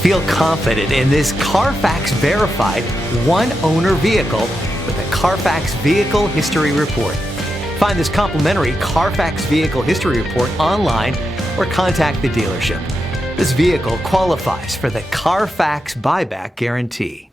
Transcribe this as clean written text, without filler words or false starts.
Feel confident in this Carfax verified one-owner vehicle with a Carfax Vehicle History Report. Find this complimentary Carfax Vehicle History Report online or contact the dealership. This vehicle qualifies for the Carfax Buyback Guarantee.